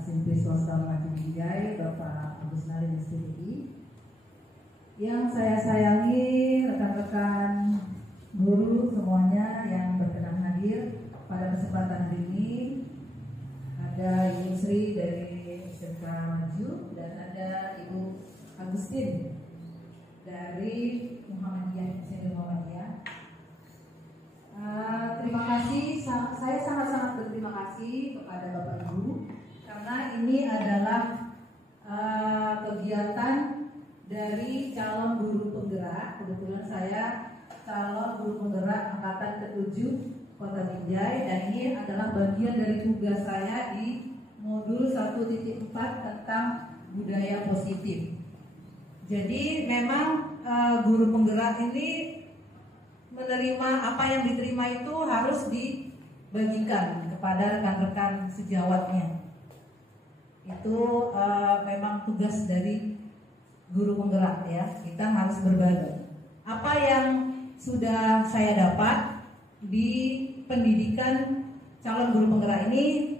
SMP Swasta Maju Binjai, Bapak Agus Nari SPDI. Yang saya sayangi rekan-rekan guru semuanya yang berkenan hadir pada kesempatan hari ini. Ada Ibu Sri dari SMK Maju dan ada Ibu Agustin dari Muhammadiyah, SMP Muhammadiyah. Terima kasih, saya sangat-sangat berterima kasih kepada Bapak Ibu karena ini adalah kegiatan dari calon guru penggerak. Kebetulan saya calon guru penggerak angkatan ke-7 Kota Binjai dan ini adalah bagian dari tugas saya di modul 1.4 tentang budaya positif. Jadi memang guru penggerak ini menerima apa yang diterima itu harus dibagikan kepada rekan-rekan sejawatnya. Itu memang tugas dari guru penggerak ya. Kita harus berbagi. Apa yang sudah saya dapat di pendidikan calon guru penggerak ini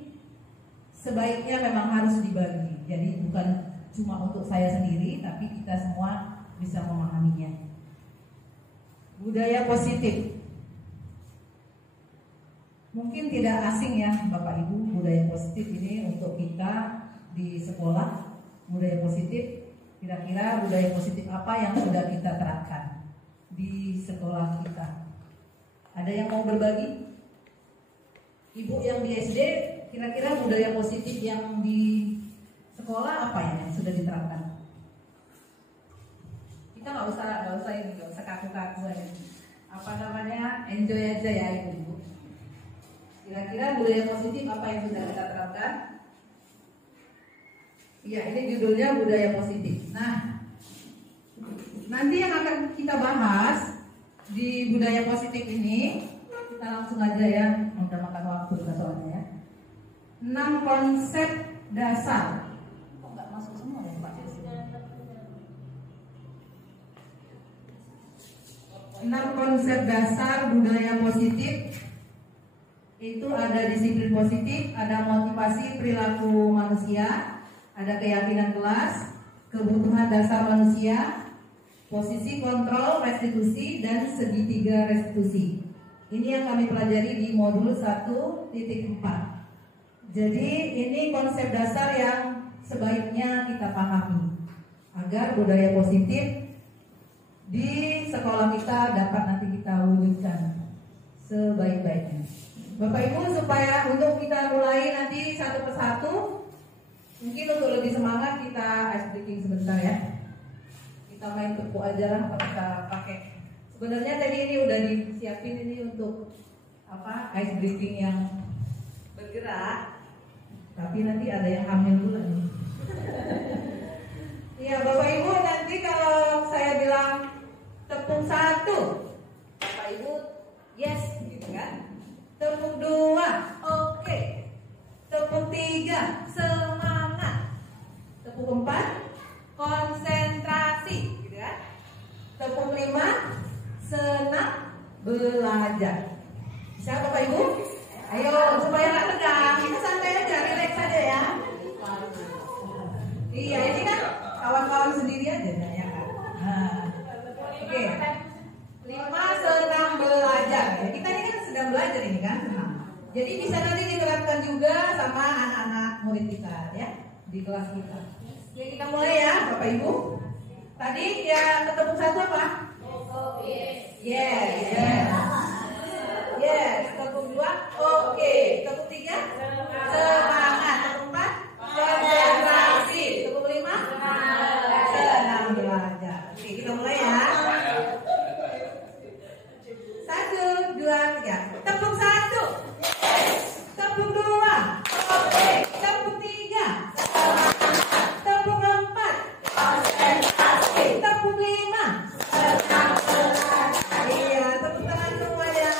sebaiknya memang harus dibagi. Jadi bukan cuma untuk saya sendiri, tapi kita semua bisa memahaminya. Budaya positif mungkin tidak asing ya Bapak Ibu. Budaya positif ini untuk kita di sekolah. Budaya positif, kira-kira budaya positif apa yang sudah kita terapkan di sekolah kita? Ada yang mau berbagi? Ibu yang di SD, kira-kira budaya positif yang di sekolah apa ya yang sudah diterapkan? Kita nggak usah kaku-kaku aja. Apa namanya, enjoy aja ya ibu. Kira-kira budaya positif apa yang sudah kita terapkan? Iya, ini judulnya budaya positif. Nah, nanti yang akan kita bahas di budaya positif ini, kita langsung aja ya, udah makan waktu soalnya ya. 6 konsep dasar. Kok nggak masuk semua ya Pak? 6 konsep dasar budaya positif. Itu ada disiplin positif, ada motivasi perilaku manusia, ada keyakinan kelas, kebutuhan dasar manusia, posisi kontrol restitusi, dan segitiga restitusi. Ini yang kami pelajari di modul 1.4. Jadi ini konsep dasar yang sebaiknya kita pahami agar budaya positif di sekolah kita dapat nanti kita wujudkan sebaik-baiknya. Bapak Ibu, supaya untuk kita mulai nanti satu persatu, mungkin untuk lebih semangat kita ice breaking sebentar ya. Kita main tepuk aja lah, atau kita pakai. Sebenarnya tadi ini udah disiapin ini untuk apa, ice breaking yang bergerak, tapi nanti ada yang hamil dulu nih. Iya Bapak Ibu, nanti kalau saya bilang tepuk 1, Bapak Ibu yes gitu kan. Tepuk 2, oke. Tepuk 3, semangat. Tepuk 4, konsentrasi gitu kan. Tepuk 5, senang belajar. Bisa Bapak Ibu? Ayo supaya nggak tegang, kita santai aja, relax aja ya. Iya, ini kan kawan-kawan sendiri aja ya kan. Nah, oke. 5, senang belajar. Ya, kita ini kan sedang belajar ini kan, senang. Jadi bisa nanti diterapkan juga sama anak-anak murid kita ya di kelas kita. Oke, kita mulai ya Bapak Ibu. Tadi ya tepuk 1 apa? Yes. Yes. Tepuk 2, oke. Tepuk 3, semangat. Tepuk 4, konsentrasi. Tepuk 5, senang belajar. Oke, kita mulai ya. 1, 2, 3. Tepuk 1. Tepuk 2. Oke. Tepuk 3. Tepuk 4. Konsentrasi. Tepuk 5. Iya, tepuk tangan semuanya.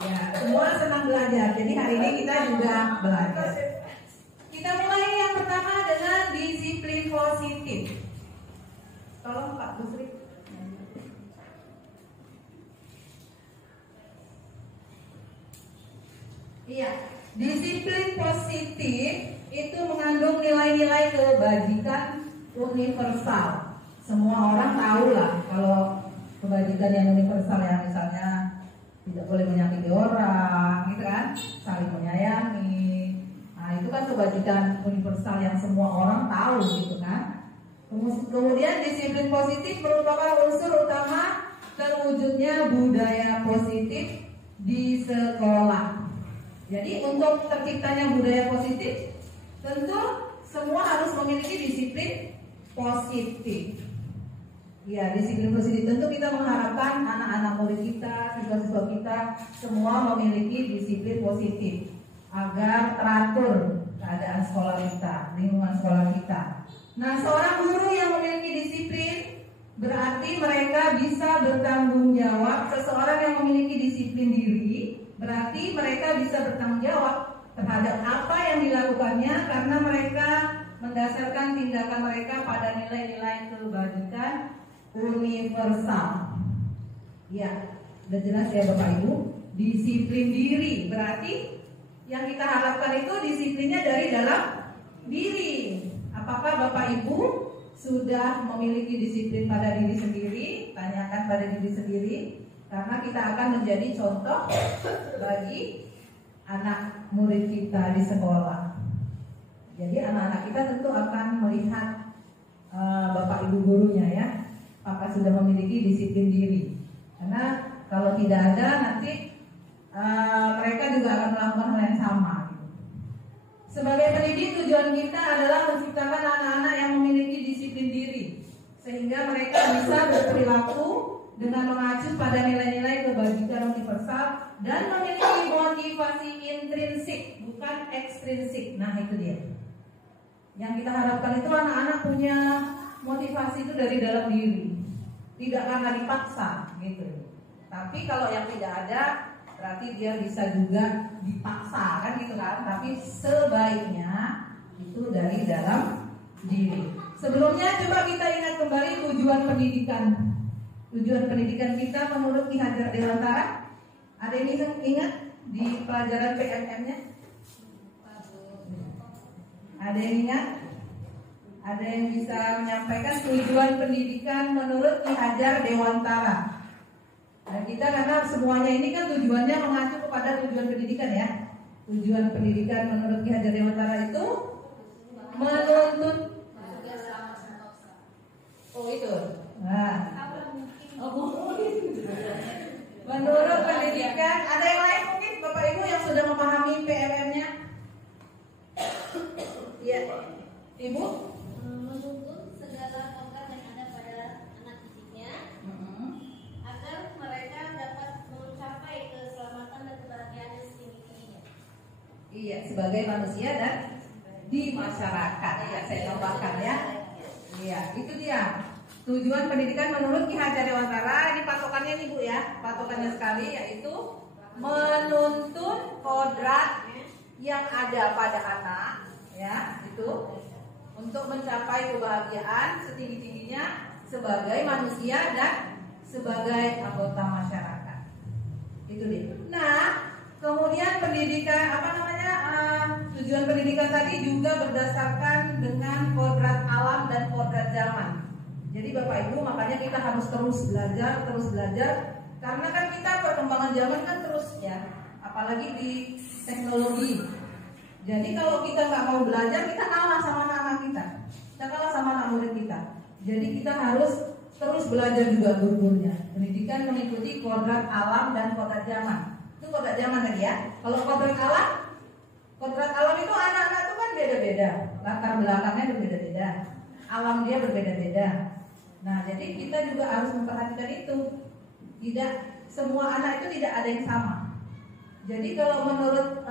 Ya, semua senang belajar. Jadi hari ini kita juga belajar. Disiplin positif itu mengandung nilai-nilai kebajikan universal. Semua orang tahu lah kalau kebajikan yang universal ya, misalnya tidak boleh menyakiti orang, gitu kan, saling menyayangi. Nah itu kan kebajikan universal yang semua orang tahu, gitu kan. Kemudian disiplin positif merupakan unsur utama terwujudnya budaya positif di sekolah. Jadi untuk terciptanya budaya positif, tentu semua harus memiliki disiplin positif. Ya, disiplin positif tentu kita mengharapkan anak-anak murid kita, siswa-siswa kita semua memiliki disiplin positif agar teratur keadaan sekolah kita, lingkungan sekolah kita. Nah, seorang guru yang memiliki disiplin berarti mereka bisa bertanggung jawab. Seseorang yang memiliki disiplin diri berarti mereka bisa bertanggung jawab terhadap apa yang dilakukannya karena mereka mendasarkan tindakan mereka pada nilai-nilai kebajikan universal. Ya, udah jelas ya Bapak Ibu. Disiplin diri berarti yang kita harapkan itu disiplinnya dari dalam diri. Apakah Bapak Ibu sudah memiliki disiplin pada diri sendiri? Tanyakan pada diri sendiri, karena kita akan menjadi contoh bagi anak murid kita di sekolah. Jadi anak-anak kita tentu akan melihat Bapak Ibu gurunya ya, apakah sudah memiliki disiplin diri. Karena kalau tidak ada nanti mereka juga akan melakukan hal yang sama. Sebagai pendidik, tujuan kita adalah menciptakan anak-anak yang memiliki disiplin diri, sehingga mereka bisa berperilaku dengan mengacu pada nilai-nilai kebajikan universal dan memiliki motivasi intrinsik, bukan ekstrinsik. Nah itu dia. Yang kita harapkan itu anak-anak punya motivasi itu dari dalam diri, tidak karena dipaksa gitu. Tapi kalau yang tidak ada, berarti dia bisa juga dipaksa kan gitu kan. Tapi sebaiknya itu dari dalam diri. Sebelumnya coba kita ingat kembali tujuan pendidikan. Tujuan pendidikan kita menurut Ki Hajar Dewantara. Ada yang ingat di pelajaran PMM-nya? Ada yang ingat? Ada yang bisa menyampaikan tujuan pendidikan menurut Ki Hajar Dewantara? Nah kita karena semuanya ini kan tujuannya mengacu kepada tujuan pendidikan ya. Tujuan pendidikan menurut Ki Hajar Dewantara itu menuntut. Oh itu. Nah. Menurut pendidikan, ada yang lain mungkin Bapak Ibu yang sudah memahami PMM-nya? Iya. Ibu? Menuntut segala program yang ada pada anak didiknya agar mereka dapat mencapai keselamatan dan kebahagiaan yang setinggi-tingginya. Iya, sebagai manusia dan di masyarakat ya, saya tambahkan ya. Iya, itu dia. Tujuan pendidikan menurut Ki Hajar Dewantara, ini patokannya nih Bu ya, patokannya sekali yaitu menuntun kodrat yang ada pada anak ya, itu untuk mencapai kebahagiaan setinggi-tingginya sebagai manusia dan sebagai anggota masyarakat. Itu dia. Nah, kemudian pendidikan tujuan pendidikan tadi juga berdasarkan dengan kodrat alam dan kodrat zaman. Jadi Bapak Ibu makanya kita harus terus belajar karena kan kita perkembangan zaman kan terus ya, apalagi di teknologi. Jadi kalau kita nggak mau belajar, kita kalah sama anak-anak kita kalah sama anak murid kita. Jadi kita harus terus belajar juga guru-gurunya. Pendidikan mengikuti kodrat alam dan kodrat zaman. Itu kodrat zaman tadi ya. Kalau kodrat alam itu anak-anak itu kan beda-beda, latar belakangnya berbeda-beda, alam dia berbeda-beda. Nah, jadi kita juga harus memperhatikan itu. Tidak semua anak itu tidak ada yang sama. Jadi kalau menurut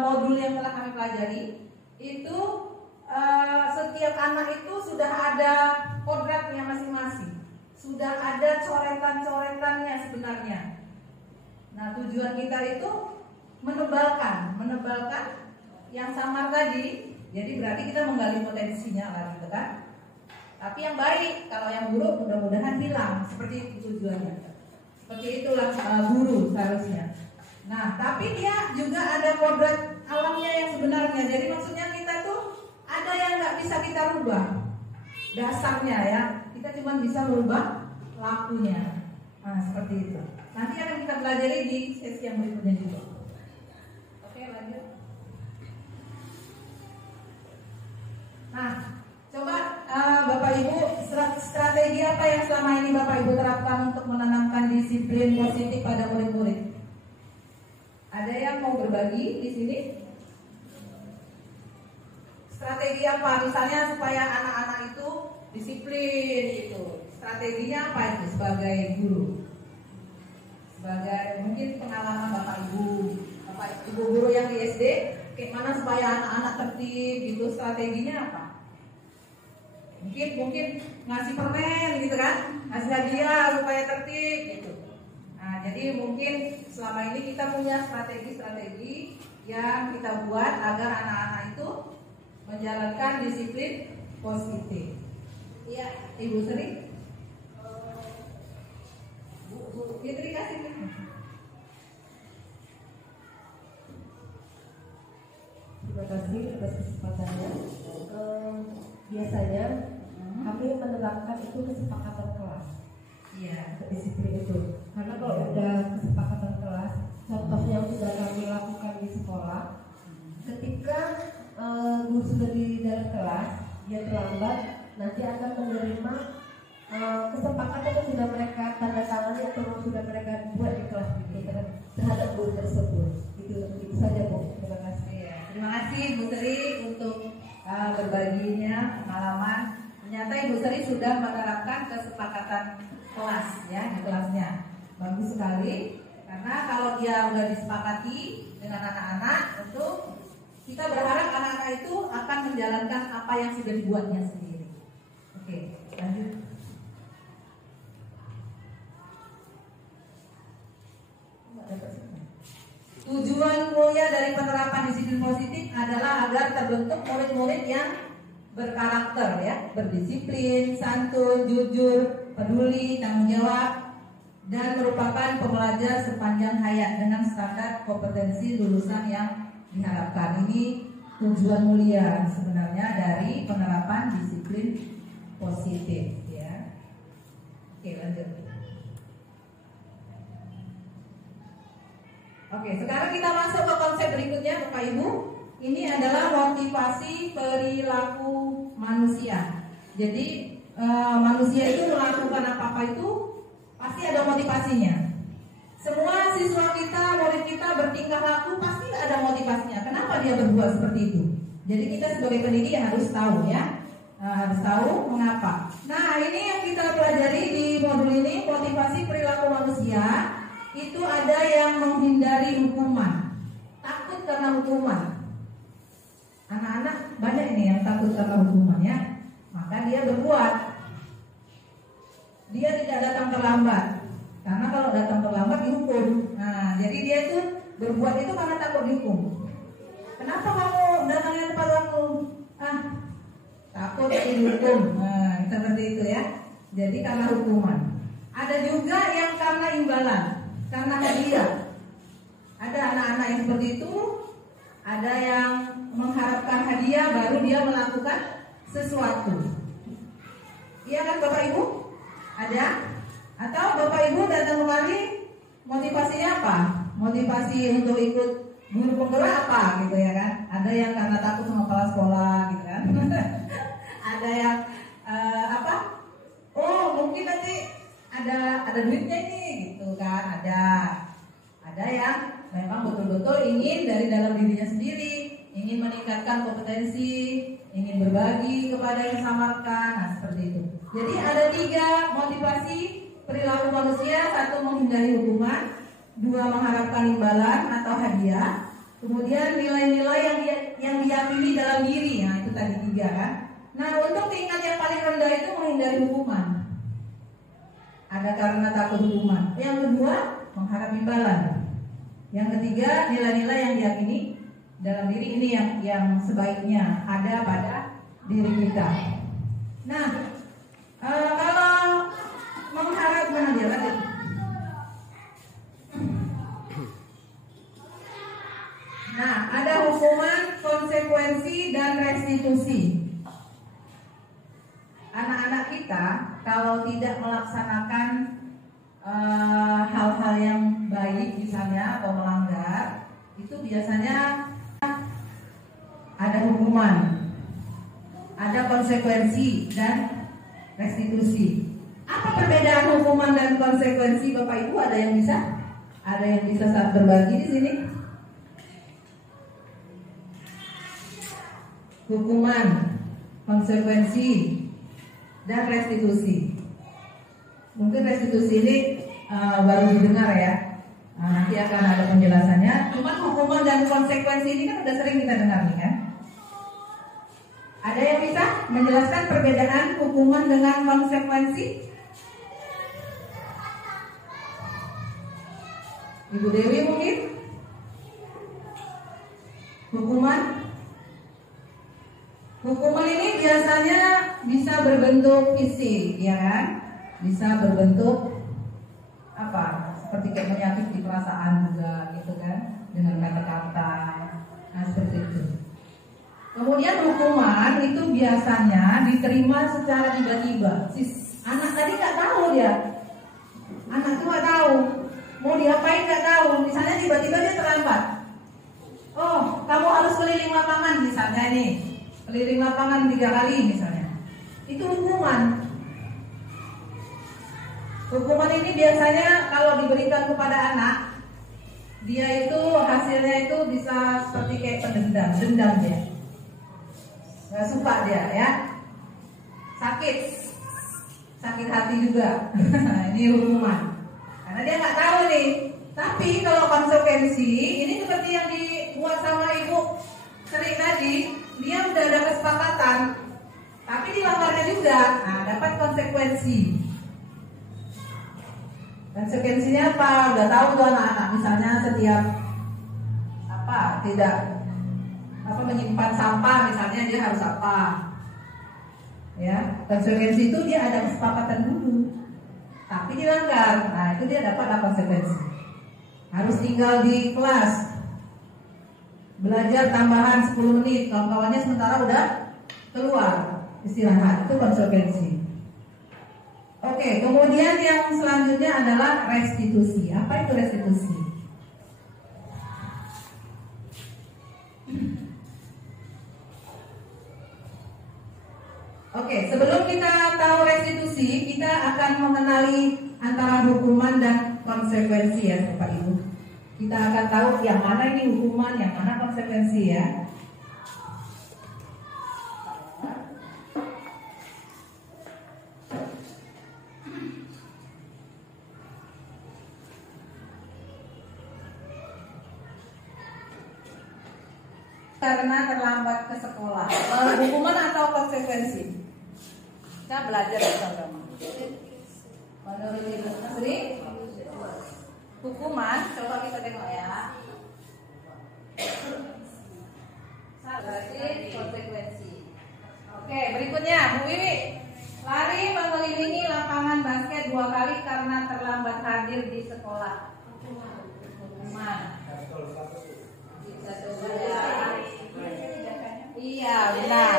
modul yang telah kami pelajari, itu setiap anak itu sudah ada kodratnya masing-masing, sudah ada coretan-coretannya sebenarnya. Nah, tujuan kita itu menebalkan yang samar tadi. Jadi berarti kita menggali potensinya lah gitu kan. Tapi yang baik, kalau yang buruk mudah-mudahan hilang. Seperti itu tujuannya. Seperti itulah guru seharusnya. Nah, tapi dia juga ada kodrat alamnya yang sebenarnya. Jadi maksudnya kita tuh ada yang nggak bisa kita rubah dasarnya ya. Kita cuma bisa merubah lakunya. Nah seperti itu. Nanti akan kita pelajari di sesi yang berikutnya juga. Oke lanjut. Nah coba Bapak Ibu, strategi apa yang selama ini Bapak Ibu terapkan untuk menanamkan disiplin positif pada murid-murid? Ada yang mau berbagi di sini? Strategi apa? Misalnya supaya anak-anak itu disiplin gitu. Strateginya apa itu sebagai guru? Sebagai mungkin pengalaman Bapak Ibu guru yang di SD, kayak mana supaya anak-anak tertib gitu, strateginya apa? Mungkin ngasih permen gitu kan, ngasih hadiah supaya tertib gitu. Nah jadi mungkin selama ini kita punya strategi-strategi yang kita buat agar anak-anak itu menjalankan disiplin positif. Iya, Ibu Sri. Bu Fitri kasih. Terima kasih atas kesempatannya. Biasanya kami menerapkan itu kesepakatan kelas. Iya. Disiplin itu. Karena kalau udah kesepakatan kelas, contoh yang sudah kami lakukan di sekolah, ketika guru sudah di dalam kelas, dia terlambat, nanti akan menerima kesepakatan yang sudah mereka tanda tangani atau sudah mereka buat di kelas itu terhadap guru tersebut. Itu saja Bu. Terima kasih. Iya. Terima kasih Bu Sri untuk berbaginya pengalaman. Ternyata Ibu Sri sudah menerapkan kesepakatan kelas ya di kelasnya. Bagus sekali karena kalau dia udah disepakati dengan anak-anak, tentu kita berharap anak-anak itu akan menjalankan apa yang sudah dibuatnya sendiri. Oke, lanjut. Tujuan mulia dari penerapan disiplin positif adalah agar terbentuk murid-murid yang berkarakter ya, berdisiplin, santun, jujur, peduli, tanggung jawab, dan merupakan pembelajar sepanjang hayat dengan standar kompetensi lulusan yang diharapkan. Ini tujuan mulia sebenarnya dari penerapan disiplin positif ya. Oke, lanjut. Oke, sekarang kita masuk ke konsep berikutnya Bapak Ibu. Ini adalah motivasi perilaku manusia. Jadi manusia itu melakukan apa-apa itu pasti ada motivasinya. Semua siswa kita, murid kita bertingkah laku pasti ada motivasinya. Kenapa dia berbuat seperti itu? Jadi kita sebagai pendidik harus tahu ya, harus tahu mengapa. Nah ini yang kita pelajari di modul ini, motivasi perilaku manusia. Itu ada yang menghindari hukuman, takut karena hukuman. Anak-anak banyak ini yang takut karena hukuman ya. Maka dia berbuat. Dia tidak datang terlambat, karena kalau datang terlambat dihukum. Nah, jadi dia itu berbuat itu karena takut dihukum. Kenapa kamu datangnya tepat waktu? Takut dihukum. Nah, seperti itu ya. Jadi karena hukuman. Ada juga yang karena imbalan, karena hadiah. Ada anak-anak yang seperti itu. Ada yang mengharapkan hadiah baru dia melakukan sesuatu. Iya kan Bapak Ibu? Ada? Atau Bapak Ibu datang kemari motivasinya apa? Motivasi untuk ikut guru penggerak apa gitu ya kan? Ada yang karena takut sama kepala sekolah gitu kan? Ada yang apa? Oh mungkin nanti ada duitnya ini gitu kan? Ada yang memang betul-betul ingin dari dalam dirinya sendiri, ingin meningkatkan kompetensi, ingin berbagi kepada yang disamarkan. Nah seperti itu. Jadi ada 3 motivasi perilaku manusia. 1 menghindari hukuman, 2 mengharapkan imbalan atau hadiah, kemudian nilai-nilai yang diyakini dalam diri. Nah itu tadi 3 kan. Nah untuk tingkat yang paling rendah itu menghindari hukuman. Ada karena takut hukuman. Yang kedua mengharap imbalan. Yang ketiga nilai-nilai yang diyakini dalam diri. Ini yang sebaiknya ada pada diri kita. Nah kalau mengharap lanjut. Nah ada hukuman, konsekuensi, dan restitusi. Anak-anak kita kalau tidak melaksanakan hal-hal yang baik misalnya atau melanggar, itu biasanya ada hukuman, ada konsekuensi dan restitusi. Apa perbedaan hukuman dan konsekuensi, Bapak Ibu? Ada yang bisa? Ada yang bisa saat berbagi di sini? Hukuman, konsekuensi, dan restitusi. Mungkin restitusi ini baru didengar ya. Nanti akan ada penjelasannya. Cuman hukuman dan konsekuensi ini kan udah sering kita dengar nih kan. Ada yang bisa menjelaskan perbedaan hukuman dengan konsekuensi? Ibu Dewi mungkin? Hukuman ini biasanya bisa berbentuk fisik, ya kan? Bisa berbentuk apa? Seperti kayak menyakiti perasaan juga, gitu kan? Dengan kata-kata, nah seperti itu. Kemudian hukuman itu biasanya diterima secara tiba-tiba. Anak tadi nggak tahu dia, anak itu nggak tahu mau diapain, nggak tahu. Misalnya tiba-tiba dia terlambat. Oh, kamu harus keliling lapangan misalnya nih. Keliling lapangan 3 kali misalnya. Itu hukuman. Hukuman ini biasanya kalau diberikan kepada anak, dia itu hasilnya itu bisa seperti kayak dendam dia. Gak suka dia ya. Sakit hati juga. Ini hukuman. Karena dia nggak tahu nih. Tapi kalau konsekuensi ini seperti yang dibuat sama Ibu Sri tadi, dia udah ada kesepakatan, tapi dilanggarnya juga, nah dapat konsekuensi. Konsekuensinya apa? Udah tahu tuh anak-anak, misalnya setiap menyimpan sampah, misalnya dia harus apa? Ya, konsekuensi itu dia ada kesepakatan dulu, tapi dilanggar, nah itu dia dapat konsekuensi. Harus tinggal di kelas, belajar tambahan 10 menit, kawan-kawannya sementara udah keluar istirahat, itu konsekuensi. Oke, kemudian yang selanjutnya adalah restitusi. Apa itu restitusi? Oke, sebelum kita tahu restitusi, kita akan mengenali antara hukuman dan konsekuensi ya Bapak Ibu. Kita akan tahu yang mana ini hukuman, yang mana konsekuensi ya. Karena terlambat ke sekolah, hukuman atau konsekuensi? Kita belajar bersama. Menurut Ibu Sri, hukuman, coba kita tengok ya. Berarti konsekuensi. Oke, berikutnya Bu Wiwi. Lari mengelilingi lapangan basket 2 kali karena terlambat hadir di sekolah. Hukuman. Bisa coba ya. Iya, benar.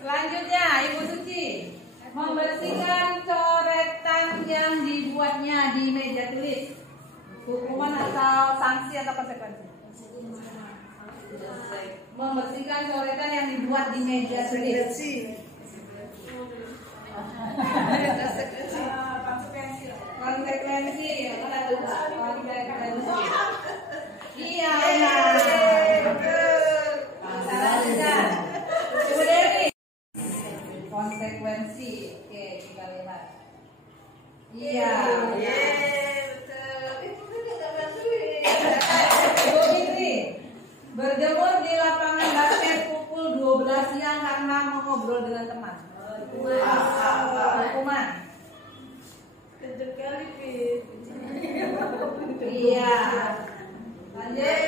Selanjutnya, Ibu Suci, membersihkan coretan yang dibuatnya di meja tulis. Hukuman atau sanksi atau konsekuensi? Membersihkan coretan yang dibuat di meja tulis. Konsekuensi. Iya, konsekuensi. Oke, kita lihat. Iya. Berjemur di lapangan basket pukul 12 siang karena mengobrol dengan teman. Hukuman. Kejep kali, Pit. Iya. Lanjut.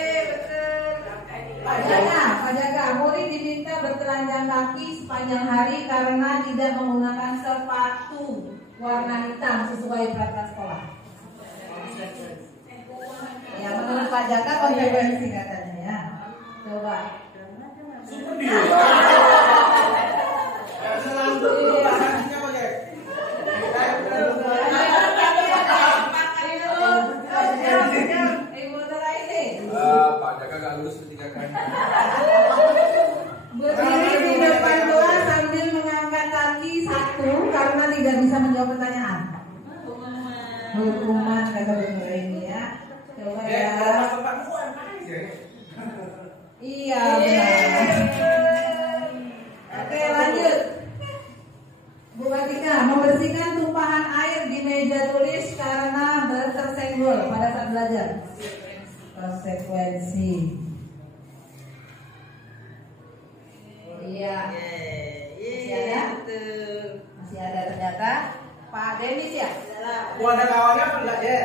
Pak Jaga, murid diminta bertelanjang kaki sepanjang hari karena tidak menggunakan sepatu warna hitam sesuai peraturan sekolah. Ya menurut Pak Jaka konsekuensi katanya ya. Coba. Pak Jaka gak lulus ketika kan. Berdiri di depan kelas sambil mengangkat kaki satu karena tidak bisa menjawab pertanyaan. Hukuman kata benar ini ya. Coba ya. Iya benar. Oke lanjut. Bu Batika, membersihkan tumpahan air di meja tulis karena tersenggol pada saat belajar. Konsekuensi. Iya. Masih ada? Masih ada ternyata. Pak Demis ya? Ada kawannya apa enggak ya?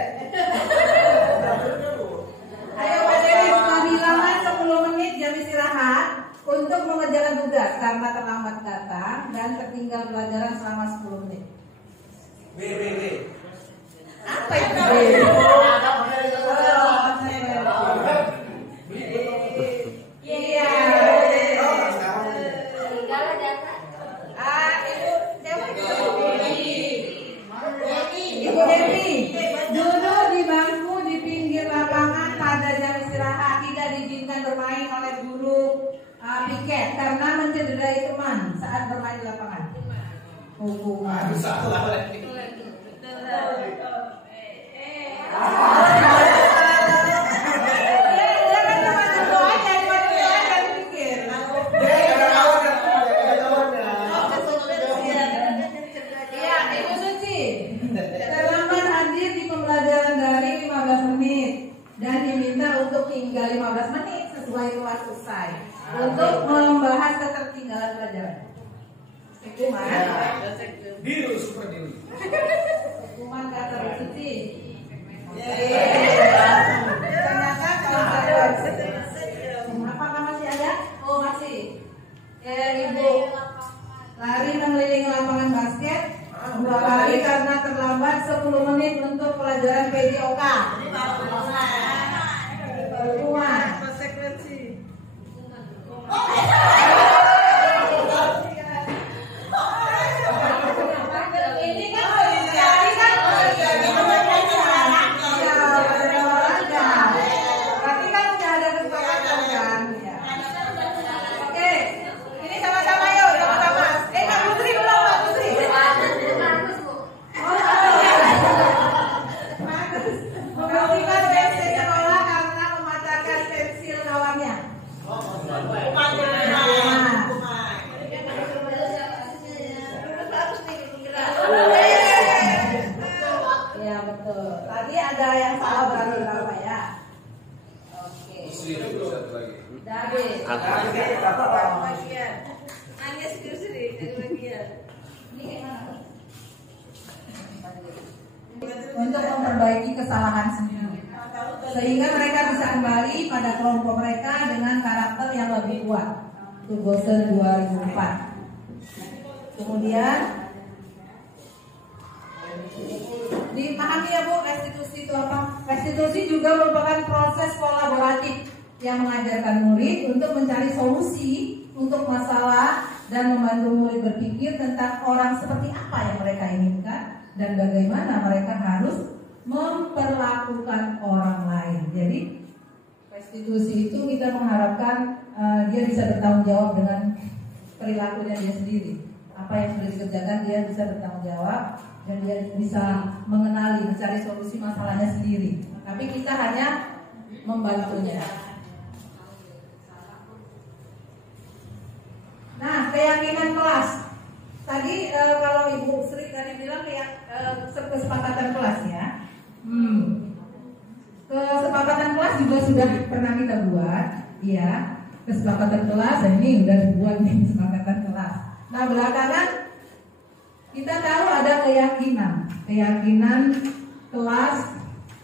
Ayo Pak Demis, kehilangan 10 menit jam istirahat untuk mengerjakan tugas karena terlambat datang dan tertinggal pelajaran selama 10 menit. B. Apa itu B? Iya. Ibu Devi, duduk di bangku di pinggir lapangan pada jam istirahat, tidak diizinkan bermain oleh guru piket karena mencederai teman saat bermain di lapangan. Hukuman. Dan diminta untuk tinggal 15 menit sesuai kelas selesai untuk membahas ketertinggalan pelajaran. Hukuman. Biru, super biru. Hukuman kata Bu Suci. Ternyata kalau apakah masih ada? Oh masih. Ibu lari mengelilingi lapangan basket 2 kali karena terlambat 10 menit untuk pelajaran PJOK. Hukuman. Konsekuensi. Ini kan berarti kan udah ada kesepakatan kan? Ya. Oke, ini sama-sama yuk, sama-sama. Kak Putri belum, Kak Putri. Membersihkan WC sekolah karena mematahkan pensil kawannya. Ya betul. Tadi ada yang salah berarti berapa ya? Oke. Satu lagi. David. Hanya sedikit dari bagian. Ini kayak mana? Untuk memperbaiki kesalahan sendiri, sehingga mereka bisa kembali pada kelompok mereka dengan karakter yang lebih kuat. Itu Gosen 2004. Kemudian dipahami ya Bu, restitusi itu apa? Restitusi juga merupakan proses kolaboratif yang mengajarkan murid untuk mencari solusi untuk masalah dan membantu murid berpikir tentang orang seperti apa yang mereka inginkan dan bagaimana mereka harus memperlakukan orang lain. Jadi restitusi itu kita mengharapkan dia bisa bertanggung jawab dengan perilakunya dia sendiri. Apa yang sudah dikerjakan dia bisa bertanggung jawab dan dia bisa mengenali, mencari solusi masalahnya sendiri. Tapi kita hanya membantunya. Nah, keyakinan kelas. Tadi kalau Ibu Sri tadi bilang kesepakatan kelas ya. Kesepakatan kelas juga sudah pernah kita buat, ya. Kesepakatan kelas, dan ini udah dibuat nih kesepakatan kelas. Nah, belakangan kita tahu ada keyakinan kelas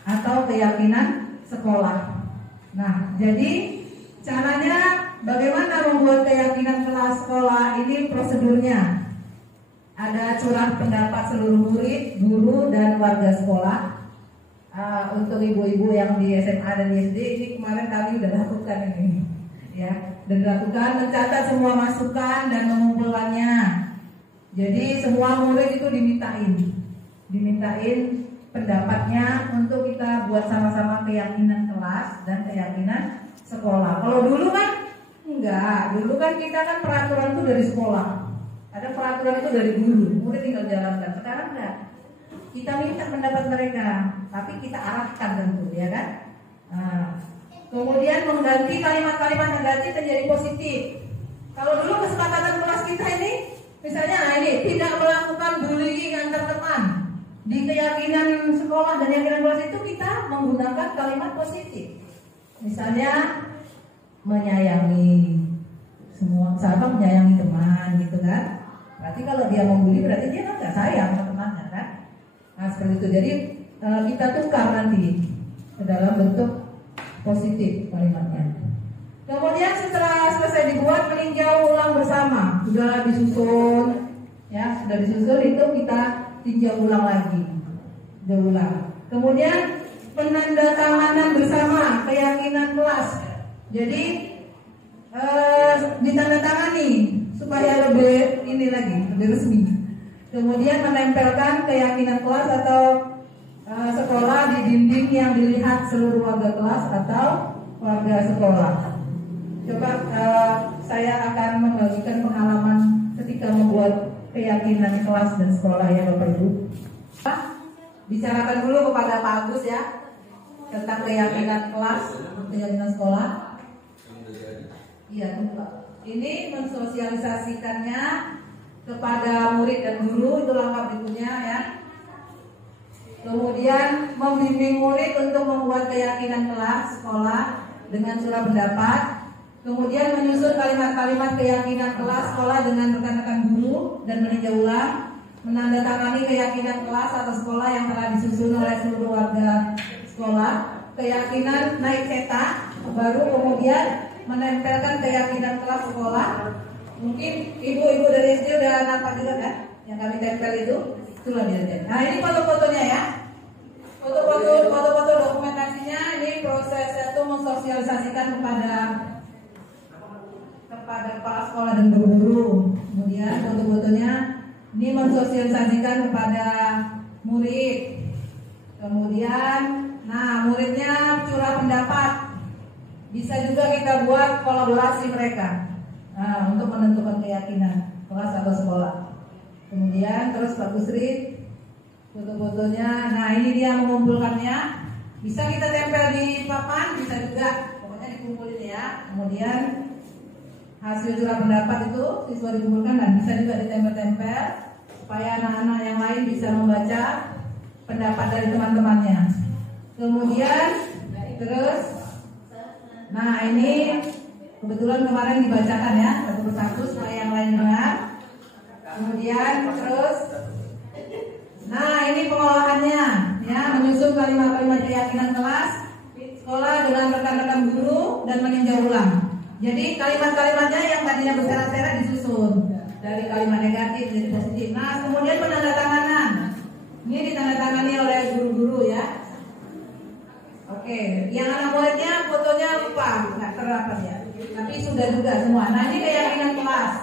atau keyakinan sekolah. Nah, jadi caranya bagaimana membuat keyakinan kelas sekolah ini prosedurnya? Ada curah pendapat seluruh murid, guru, dan warga sekolah. Untuk ibu-ibu yang di SMA dan SD ini kemarin kami udah lakukan ini, ya, dan lakukan mencatat semua masukan dan mengumpulkannya. Jadi semua murid itu dimintain pendapatnya untuk kita buat sama-sama keyakinan kelas dan keyakinan sekolah. Kalau dulu kan enggak, dulu kan kita kan peraturan itu dari sekolah, ada peraturan itu dari guru, murid tinggal jalankan. Sekarang enggak. Kita minta pendapat mereka, tapi kita arahkan tentu, ya kan? Kemudian mengganti kalimat-kalimat negatif menjadi positif. Kalau dulu kesepakatan kelas kita ini, misalnya ini tidak melakukan bullying antar teman. Di keyakinan sekolah dan keyakinan kelas itu kita menggunakan kalimat positif. Misalnya menyayangi semua, sahabat menyayangi teman, gitu kan? Berarti kalau dia membuli berarti dia kan nggak sayang sama temannya, kan? Nah seperti itu, jadi kita tukar nanti ke dalam bentuk positif kalimatnya. Kemudian setelah selesai dibuat, meninjau ulang bersama. Sudah disusun, ya sudah disusun, itu kita tinjau ulang lagi, diulang. Kemudian penandatanganan bersama keyakinan kelas. Jadi ditandatangani supaya lebih ini lagi, lebih resmi. Kemudian menempelkan keyakinan kelas atau sekolah di dinding yang dilihat seluruh warga kelas atau warga sekolah. Coba saya akan membagikan pengalaman ketika membuat keyakinan kelas dan sekolah, ya Bapak Ibu. Bicarakan dulu kepada Pak Agus ya tentang keyakinan kelas, keyakinan sekolah. Iya, ini mensosialisasikannya kepada murid dan guru, itu langkah berikutnya ya. Kemudian membimbing murid untuk membuat keyakinan kelas sekolah dengan surah pendapat. Kemudian menyusun kalimat-kalimat keyakinan kelas sekolah dengan rekan-rekan guru dan meninjau ulang. Menandatangani keyakinan kelas atau sekolah yang telah disusun oleh seluruh warga sekolah. Keyakinan naik cetak, baru kemudian menempelkan keyakinan kelas sekolah. Mungkin ibu-ibu dari SD udah nampak juga kan, yang kami tempel itu, itulah dia. Nah ini foto-fotonya ya, foto-foto dokumentasinya. Ini prosesnya itu mensosialisasikan kepada kepala sekolah dan guru. Kemudian foto-fotonya ini mensosialisasikan kepada murid. Kemudian, nah muridnya curah pendapat. Bisa juga kita buat kolaborasi mereka. Nah, untuk menentukan keyakinan kelas atau sekolah. Kemudian terus Pak Gusri foto-fotonya. Nah ini dia mengumpulkannya. Bisa kita tempel di papan, bisa juga. Pokoknya dikumpulin ya. Kemudian hasil curah pendapat itu siswa dikumpulkan dan bisa juga ditempel-tempel supaya anak-anak yang lain bisa membaca pendapat dari teman-temannya. Kemudian terus, nah ini kebetulan kemarin dibacakan ya satu persatu supaya yang lain dengar. Kemudian terus, nah ini pengolahannya ya, menyusun kalimat-kalimat keyakinan kelas sekolah dengan rekan-rekan guru dan meninjau ulang. Jadi kalimat-kalimatnya yang tadinya berseret-seret disusun dari kalimat negatif jadi positif. Nah kemudian penandatanganan, ini ditandatangani oleh guru-guru ya. Oke, yang anak muridnya fotonya lupa, nggak terdapat ya. Tapi sudah juga semua. Nah ini keyakinan kelas.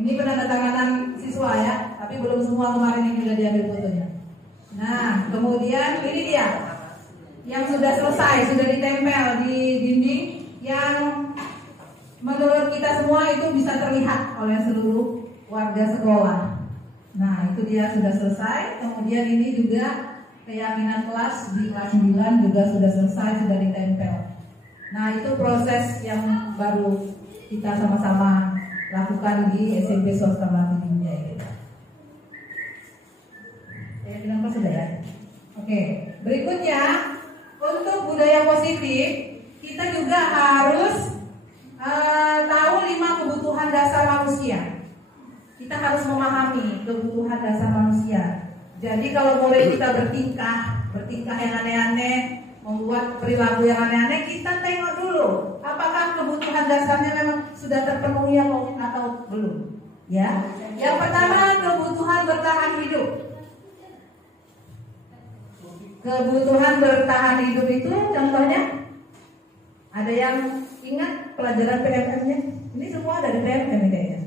Ini penandatanganan siswa ya, tapi belum semua kemarin ini sudah diambil fotonya. Nah kemudian ini dia yang sudah selesai, sudah ditempel di dinding, yang menurut kita semua itu bisa terlihat oleh seluruh warga sekolah. Nah itu dia sudah selesai. Kemudian ini juga keyakinan kelas di kelas 9 juga sudah selesai, sudah ditempel. Nah itu proses yang baru kita sama-sama lakukan di SMP Swasta Melati Jaya. Saya bilang apa sudah ya? Oke, berikutnya untuk budaya positif kita juga harus tahu 5 kebutuhan dasar manusia. Kita harus memahami kebutuhan dasar manusia. Jadi kalau mulai kita bertingkah yang aneh-aneh, membuat perilaku yang aneh-aneh, kita tengok dulu apakah kebutuhan dasarnya memang sudah terpenuhi atau belum. Ya, yang pertama kebutuhan bertahan hidup. Kebutuhan bertahan hidup itu contohnya ada yang ingat pelajaran PMM-nya? Ini semua dari PMM kayaknya.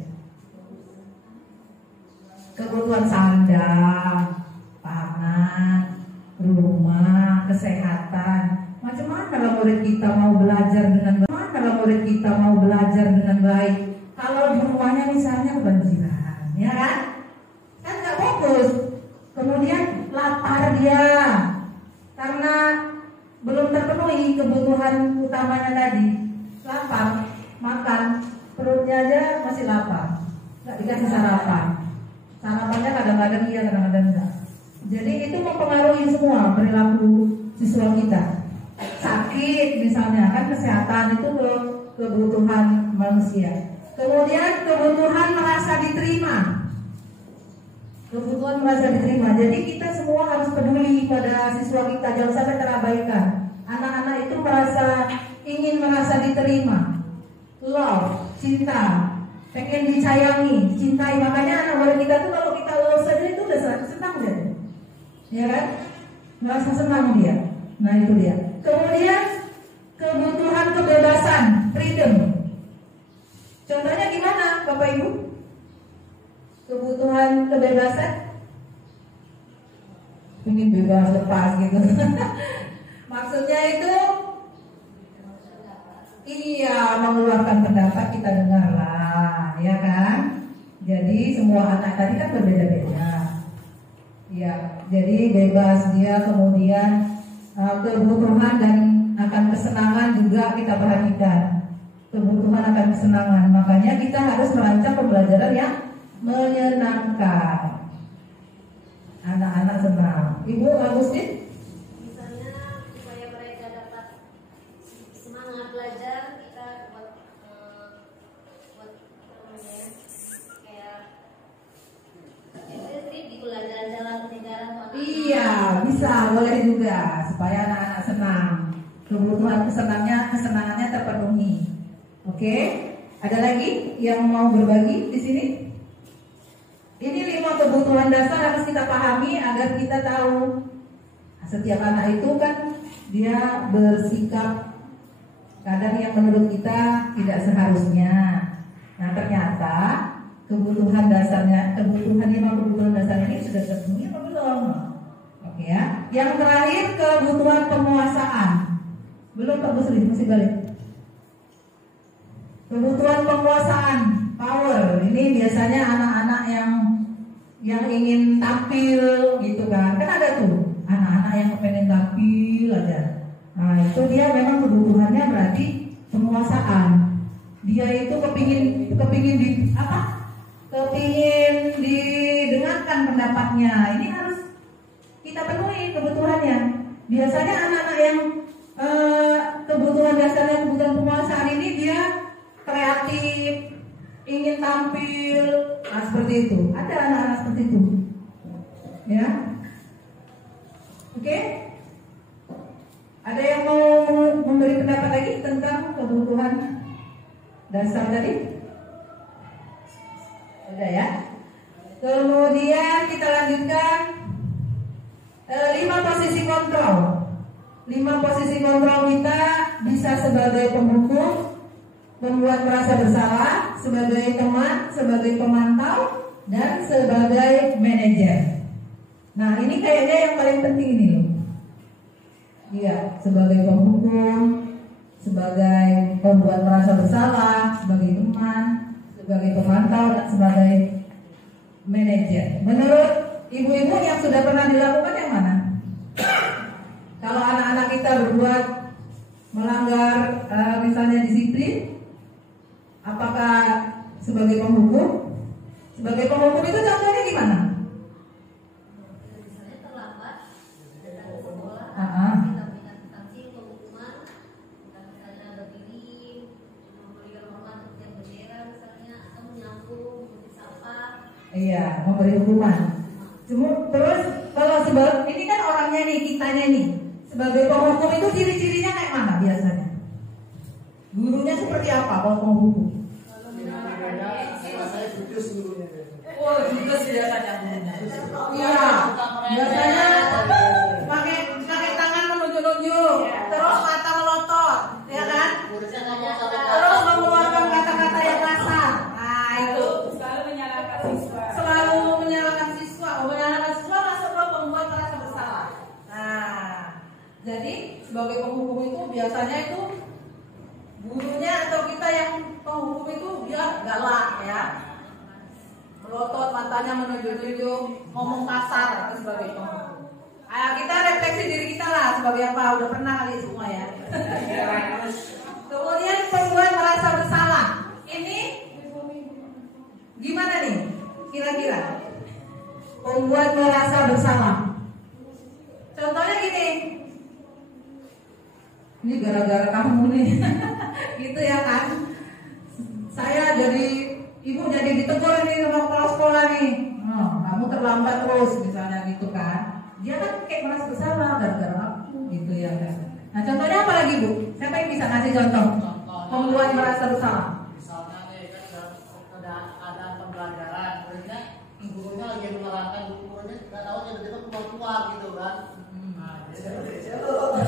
Kebutuhan sandang, pangan, rumah, kesehatan. Macam mana kalau murid kita mau belajar dengan baik? Kalau di rumahnya misalnya kebanjiran, ya kan? Kan nggak fokus. Kemudian lapar dia karena belum terpenuhi kebutuhan utamanya tadi. Lapar, makan, perutnya aja masih lapar, nggak dikasih sarapan. Sarapannya kadang-kadang iya, kadang-kadang enggak. Jadi itu mempengaruhi semua perilaku siswa kita. Sakit misalnya, kan kesehatan itu kebutuhan manusia. Kemudian kebutuhan merasa diterima. Kebutuhan merasa diterima. Jadi kita semua harus peduli pada siswa kita, jangan sampai terabaikan. Anak-anak itu ingin merasa diterima, love, cinta, pengen disayangi, cintai. Makanya anak murid kita tuh kalau kita love saja itu udah senang deh, ya kan? Merasa senang dia. Nah itu dia. Kemudian kebutuhan kebebasan, freedom. Contohnya gimana, Bapak Ibu? Kebutuhan kebebasan, ingin bebas lepas gitu. Maksudnya itu, iya, mengeluarkan pendapat kita dengarlah, ya kan? Jadi semua anak tadi kan berbeda-beda. Ya, jadi bebas dia, kemudian kebutuhan dan akan kesenangan juga kita perhatikan. Kebutuhan akan kesenangan, makanya kita harus merancang pembelajaran yang menyenangkan. Anak-anak senang. Ibu Agustin? Misalnya supaya mereka dapat semangat belajar, kita buat kayak trip gitu lah, jalan-jalan ke negara atau apa. Iya, bisa, boleh juga supaya anak-anak senang. Kebutuhan kesenangannya terpenuhi. Oke, ada lagi yang mau berbagi di sini? Ini 5 kebutuhan dasar harus kita pahami agar kita tahu setiap anak itu kan dia bersikap kadang yang menurut kita tidak seharusnya. Nah ternyata kebutuhan 5 kebutuhan dasar ini sudah terpenuhi atau belum? Oke ya. Yang terakhir kebutuhan penguasaan. Belum Pak Busri, masih balik. Kebutuhan penguasaan, power. Ini biasanya anak-anak yang ingin tampil gitu kan. Kan ada tuh anak-anak yang pengen tampil aja. Nah, itu dia memang kebutuhannya berarti penguasaan. Dia itu kepingin didengarkan pendapatnya. Ini harus kita penuhi kebutuhannya. Biasanya anak-anak yang kebutuhan dasarnya kebutuhan penguasaan ini dia kreatif, ingin tampil, nah seperti itu. Ada anak-anak seperti itu, ya. Oke. Ada yang mau memberi pendapat lagi tentang kebutuhan dasar tadi? Udah ya. Kemudian kita lanjutkan 5 posisi kontrol. 5 posisi kontrol kita bisa sebagai penghukum, membuat merasa bersalah, sebagai teman, sebagai pemantau, dan sebagai manajer. Nah ini kayaknya yang paling penting ini loh. Iya, sebagai penghukum, sebagai pembuat merasa bersalah, sebagai teman, sebagai pemantau, dan sebagai manajer. Menurut ibu-ibu yang sudah pernah dilakukan yang mana? Kalau anak-anak kita berbuat melanggar misalnya disiplin, apakah sebagai penghukum? Sebagai penghukum itu contohnya gimana? Misalnya terlambat datang ke sekolah, kita berikan sanksi penghukuman, kita misalnya berdiri, memberikan hormat untuk yang bendera misalnya, atau menyapu, memberi sampah. Iya, memberi hukuman. Terus kalau sebab ini kan orangnya nih, kitanya nih, sebagai penghukum itu ciri-cirinya kayak mana biasanya? Gurunya seperti apa kalau penghukum? Wah, judes biasanya. Iya, biasanya pakai galak ya, melotot matanya menuju-nuju, ngomong kasar atau sebagainya. Ayo kita refleksi diri kita lah sebagai apa, udah pernah kali semua ya. Kemudian pembuat merasa bersalah. Ini gimana nih? Kira-kira pembuat merasa bersalah. Contohnya gini. Ini gara-gara kamu nih. Gitu ya kan? Saya jadi ibu jadi ditegur nih sama kepala sekolah nih. Kamu terlambat terus misalnya gitu kan. Dia kan kayak merasa bersalah gara-gara aku gitu ya kan. Nah contohnya apa lagi Bu? Siapa yang bisa ngasih contoh? Membuat merasa bersalah. Misalnya nih kan sudah ada pembelajaran, kemudian gurunya lagi menerangkan, gurunya nggak tahu tiba-tiba keluar gitu kan. Nah iya betul.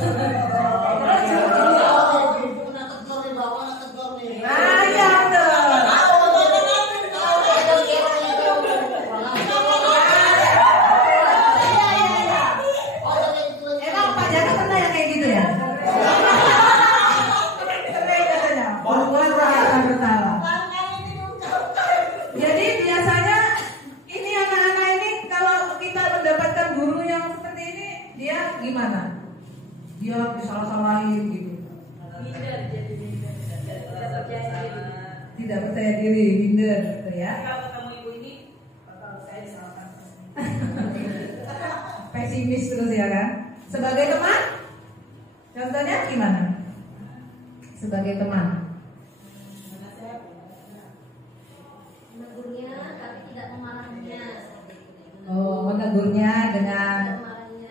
Emang Pak Jaka pernah yang kayak gitu ya? Membuat merasa bersalah. Jadi biasanya ini anak-anak ini kalau kita mendapatkan guru yang seperti ini, dia gimana? Dia disalah-salahin gitu. Tidak percaya diri, minder gitu ya. Kalau kamu ibu ini, bakal saya disalahkan. Pesimis terus ya kan. Sebagai teman, contohnya gimana? Sebagai teman. Menegurnya tapi tidak memarahinya. Oh, menegurnya dengan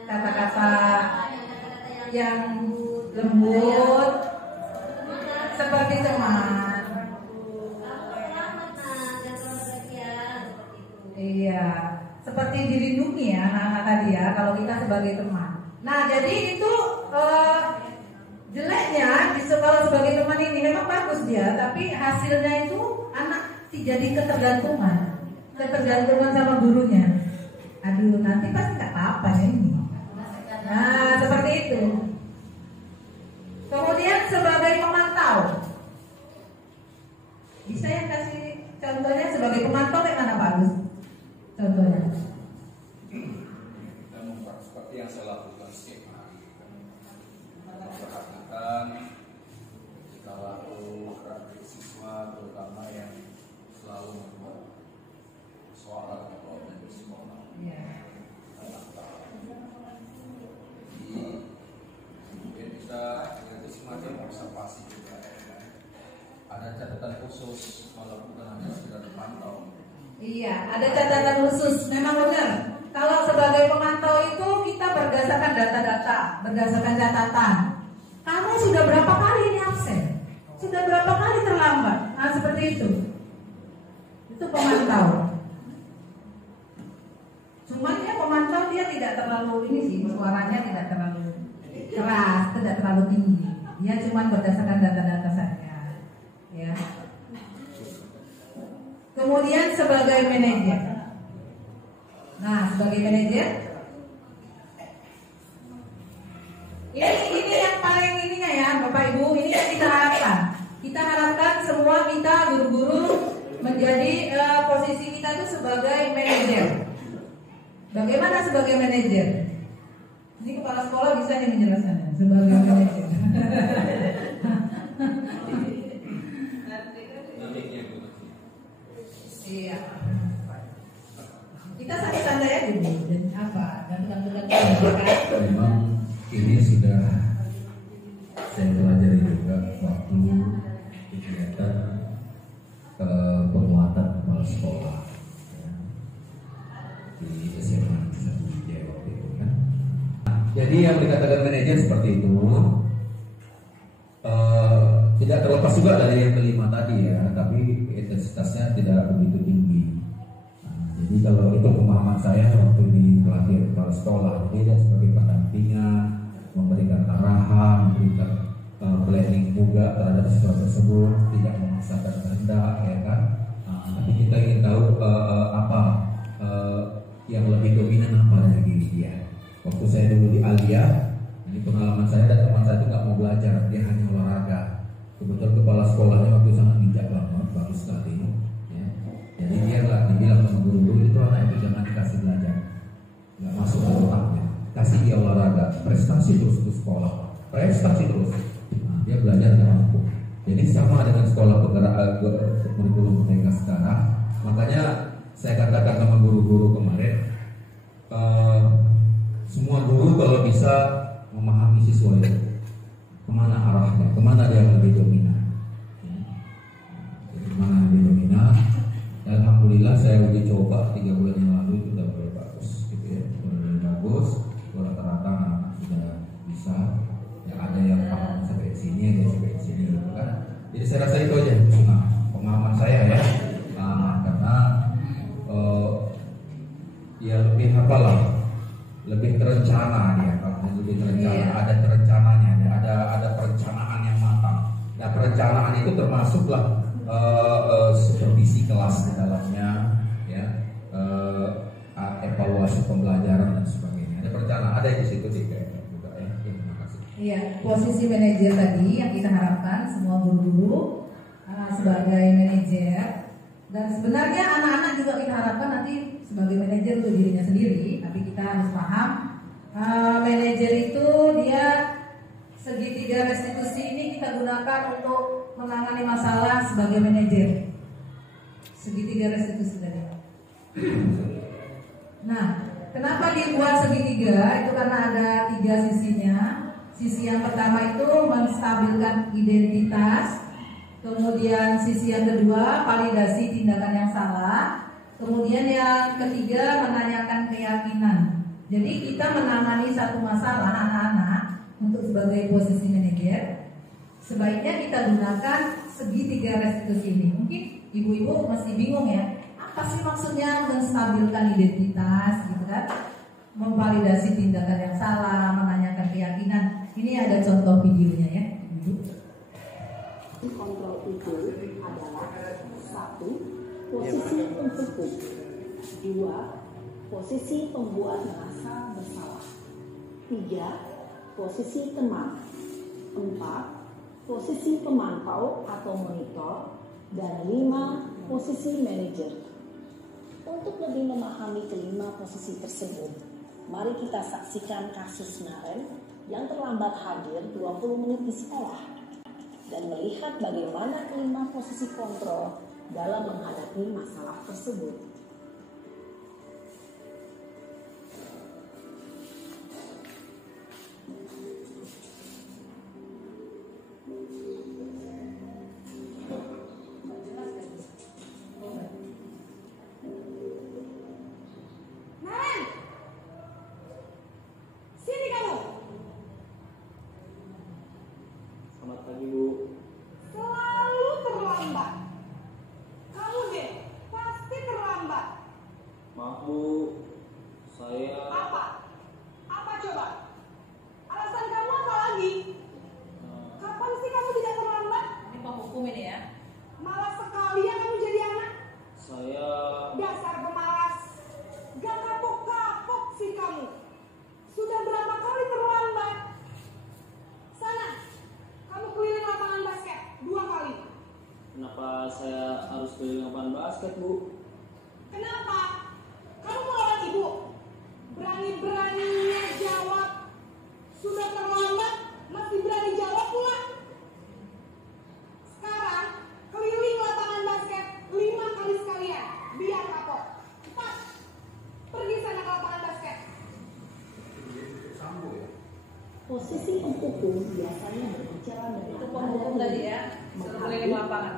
kata-kata yang lembut, seperti teman. Iya, seperti dilindungi ya anak-anak tadi ya. Kalau kita sebagai teman. Nah, jadi itu jeleknya kalau sebagai teman ini memang bagus dia, tapi hasilnya itu anak jadi ketergantungan sama gurunya. Aduh, nanti pasti nggak apa-apa ya ini. Nah, seperti itu. Kemudian sebagai pemantau, bisa yang kasih contohnya sebagai pemantau kayak mana Pak Agus? Contohnya. Kita membuat seperti yang saya lakukan setiap hari. Memperhatikan tingkah laku karakter siswa, terutama yang selalu membuat soal atau problem di sekolah. Jadi mungkin bisa itu semacam observasi juga. Ada catatan khusus walaupun hanya sekedar pantau. Iya, ada catatan khusus. Memang benar. Kalau sebagai pemantau itu kita berdasarkan data-data, berdasarkan catatan. Kamu sudah berapa kali ini absen? Sudah berapa kali terlambat? Nah, seperti itu. Itu pemantau. Cuman ya pemantau dia tidak terlalu ini sih, suaranya tidak terlalu keras, tidak terlalu tinggi. Dia cuma berdasarkan data-data saja. Ya. Kemudian sebagai manajer. Nah, sebagai manajer ini yang paling ininya ya Bapak Ibu, ini yang kita harapkan. Kita harapkan semua kita guru-guru menjadi posisi kita itu sebagai manajer. Bagaimana sebagai manajer? Ini kepala sekolah bisa nih menjelaskannya sebagai manajer. Iya. Kita santai-santai aja Bu. Dan apa? Gantung-gantung. Memang ini sudah saya pelajari juga waktu kegiatan penguatan kepala sekolah ya, di SMA 1 Wijaya waktu itu kan. Jadi yang dikatakan manajer seperti itu tidak terlepas juga dari yang kelima tadi ya, tapi intensitasnya tidak begitu tinggi. Nah, jadi kalau itu pemahaman saya waktu di pelatihan kepala sekolah, dia sebagai pendampingan, memberikan arahan, memberikan planning juga terhadap siswa tersebut, tidak memaksakan kehendak, ya kan. Tapi kita ingin tahu apa yang lebih dominan apa dari diri dia. Waktu saya dulu di Alia, ini pengalaman saya dan teman saya itu nggak mau belajar, dia hanya olahraga. Kebetulan kepala sekolahnya waktu sangat bijak banget, bagus sekali. kasih dia olahraga, prestasi terus ke sekolah, prestasi terus. Nah, dia belajar nggak mampu. Jadi sama dengan sekolah penggerak kurikulum mereka sekarang. Makanya saya katakan sama guru-guru kemarin, semua guru kalau bisa memahami siswa itu kemana arahnya, kemana dia lebih dominan. Jadi kemana lebih dominan. Alhamdulillah saya uji coba 3 bulan yang lalu itu sudah mulai bagus, gitu ya, mulai bagus. Rata-rata anak sudah bisa. Yang ada yang paham sampai sini, ada sampai sini, gitu kan. Jadi saya rasa itu aja pengalaman saya ya. Karena ya lebih apalah, lebih terencana dia, lebih terencana, ada terencananya, ada perencanaan yang matang. Nah perencanaan itu termasuklah supervisi kelas di dalamnya, ya, evaluasi pembelajaran dan sebagainya. Ada perencanaan, ada di situ juga ya. Terima kasih. Iya, posisi manajer tadi yang kita harapkan semua guru sebagai manajer, dan sebenarnya anak-anak juga kita harapkan nanti sebagai manajer untuk dirinya sendiri. Tapi kita harus paham manajer itu dia segitiga restitusi ini kita gunakan untuk menangani masalah sebagai manajer. Segitiga restitusi tadi. Nah, kenapa dibuat segitiga? Itu karena ada 3 sisinya. Sisi yang pertama itu menstabilkan identitas. Kemudian sisi yang kedua validasi tindakan yang salah. Kemudian yang ketiga menanyakan keyakinan. Jadi kita menangani satu masalah anak-anak untuk sebagai posisi manajer, sebaiknya kita gunakan segitiga restitusi ini. Mungkin ibu-ibu masih bingung ya, apa sih maksudnya menstabilkan identitas gitu kan? Memvalidasi tindakan yang salah, menanyakan keyakinan. Ini ada contoh videonya ya, ibu. Kontrol itu adalah 1. Posisi penghukum, 2. Posisi pembuat merasa bersalah, 3. Posisi teman, 4. Posisi pemantau atau monitor, dan 5. Posisi manajer. Untuk lebih memahami kelima posisi tersebut, mari kita saksikan kasus Naren yang terlambat hadir 20 menit di sekolah dan melihat bagaimana kelima posisi kontrol dalam menghadapi masalah tersebut. Posisi penghukum biasanya berbicara dengan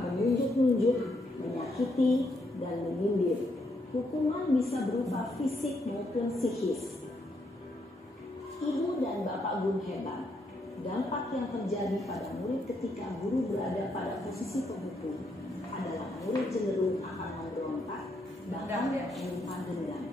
menunjuk-nunjuk, menyakiti, dan menyindir. Hukuman bisa berupa fisik maupun psikis. Ibu dan bapak guru hebat. Dampak yang terjadi pada murid ketika guru berada pada posisi penghukum adalah murid cenderung akan memberontak, bahkan menyimpan dendam.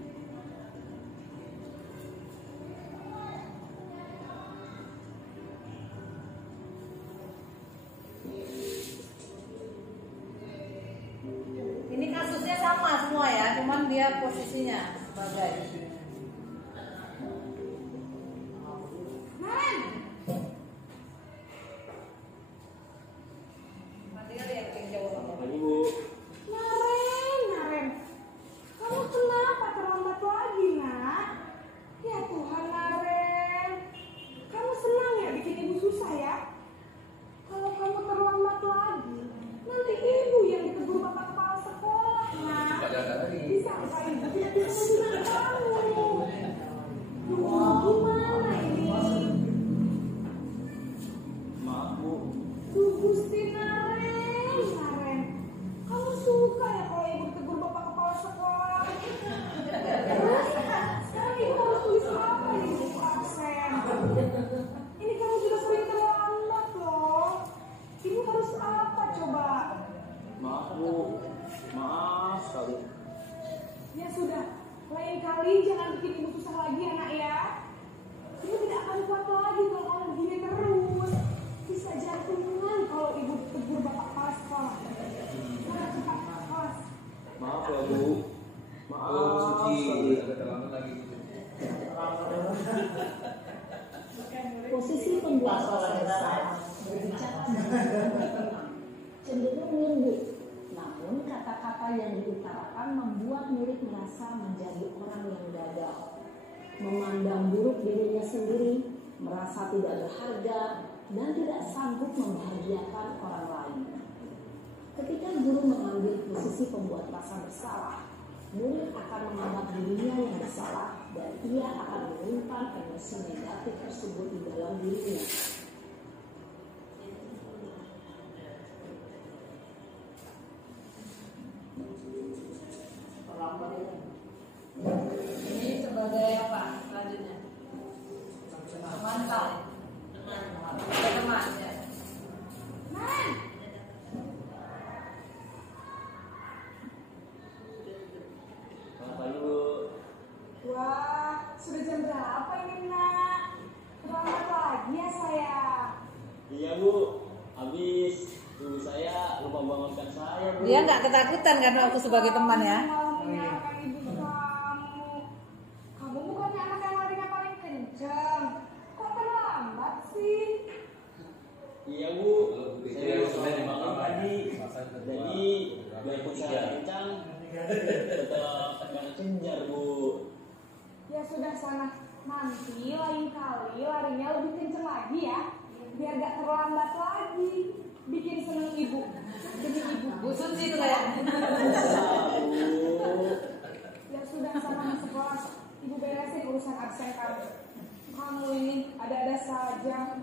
Ini kasusnya sama semua ya, cuman dia posisinya sebagai Naren, kamu kenapa terlambat lagi, nak? Ya Tuhan, Naren. Ya sudah, lain kali jangan bikin ibu susah lagi ya nak ya. Ibu tidak akan kuat lagi kalau kamu begini terus. Bisa jantungan kalau ibu tegur bapak kepala sekolah. Sudah cepat kelas. Maaf ya Bu. Maaf. Suci, agak terlambat lagi. Posisi pembuat rasa bersalah berbicara cenderung lembut, namun kata-kata yang diutarakan membuat murid merasa menjadi orang yang gagal, memandang buruk dirinya sendiri, merasa tidak berharga, dan tidak sanggup membahagiakan orang lain. Ketika guru mengambil posisi pembuat rasa bersalah, murid akan menganggap dirinya yang bersalah dan ia akan menyimpan emosi negatif tersebut di dalam dirinya. Ini sebagai apa selanjutnya? Mantap. Teman ya. Wah, sudah jam berapa ini nak? Terlambat lagi ya saya. Iya Bu, habis ibu saya lupa bangunkan saya Bu. Dia nggak ketakutan karena aku sebagai teman ya. Malah menyalahkan ibu kamu. Kamu bukannya anak yang larinya paling kencang. Kok terlambat sih? Iya Bu, saya sudah dimakan tadi. Jadi biarpun saya kencang, tetap akan kejar Bu. Ya sudah sana. Nanti lain kali larinya lebih kencang lagi ya. Biar gak terlambat lagi. Bikin seneng ibu. Demi ibu. Bu Suci itu ya. Ya sudah sama sekolah. Ibu beresin urusan absen kamu. Kamu ini ada-ada saja.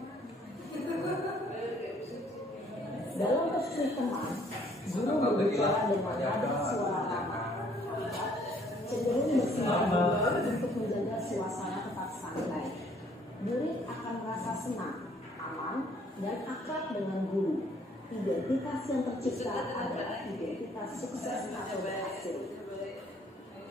Dalam posisi teman, guru berbicara dengan nada suara ramah, cenderung bersinar untuk menjaga suasana tetap santai. Murid akan merasa senang, aman, dan akrab dengan guru. Identitas yang tercipta adalah identitas sukses atau berhasil.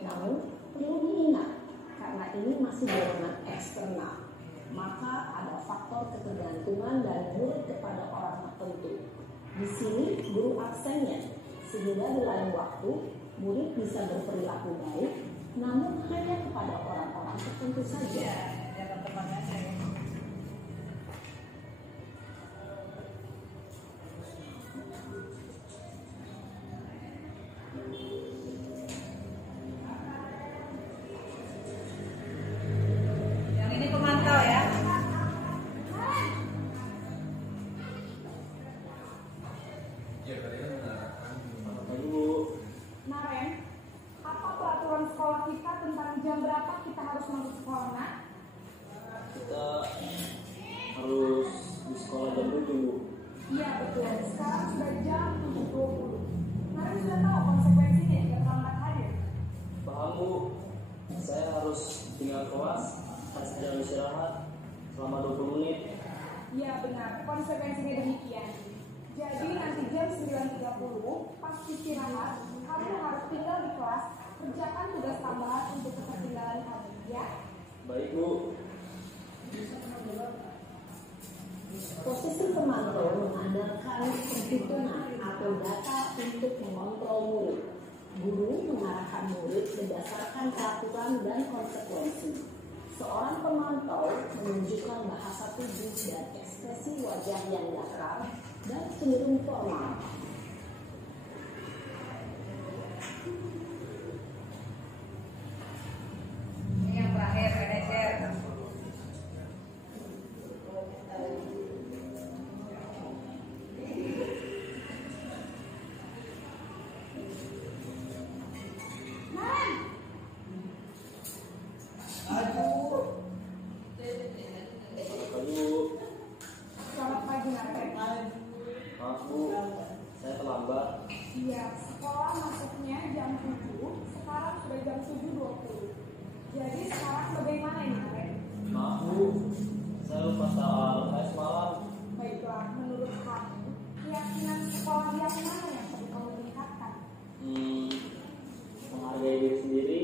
Namun, perlu diingat, karena ini masih dorongan eksternal, maka ada faktor ketergantungan dari murid kepada orang tertentu. Di sini guru absennya, sehingga di lain waktu murid bisa berperilaku baik, namun hanya kepada orang-orang tertentu saja. Yang ini pemantau ya. Naren, apa peraturan sekolah kita tentang jam berapa kita harus masuk sekolah nak? Kita harus di sekolah jam 7 Bu. Iya betul, sekarang sudah jam 7.20. Naren sudah tahu konsekuensinya jika terlambat hadir. Paham Bu, saya harus tinggal kelas, harus jam istirahat selama 20 menit. Iya benar, konsekuensinya demikian. Jadi nanti jam 9.30 pas istirahat, kamu harus tinggal di kelas, kerjakan tugas tambahan untuk ketertinggalan kamu, ya? Baik Bu. Posisi pemantau mengandalkan perhitungan atau data untuk mengontrol murid. Guru mengarahkan murid berdasarkan peraturan dan konsekuensi. Seorang pemantau menunjukkan bahasa tubuh dan ekspresi wajah yang datar dan cenderung formal. Ini yang terakhir manajer. Pagi Bu. Selamat pagi Naren. Maaf Bu, saya terlambat. Iya, sekolah masuknya jam 7, sekarang sudah jam 7.20. Jadi sekarang bagaimana ini Naren? Maaf Bu, saya lupa soal saya semalam. Baiklah, menurut kamu, keyakinan sekolah yang mana yang perlu kamu tingkatkan? Menghargai diri sendiri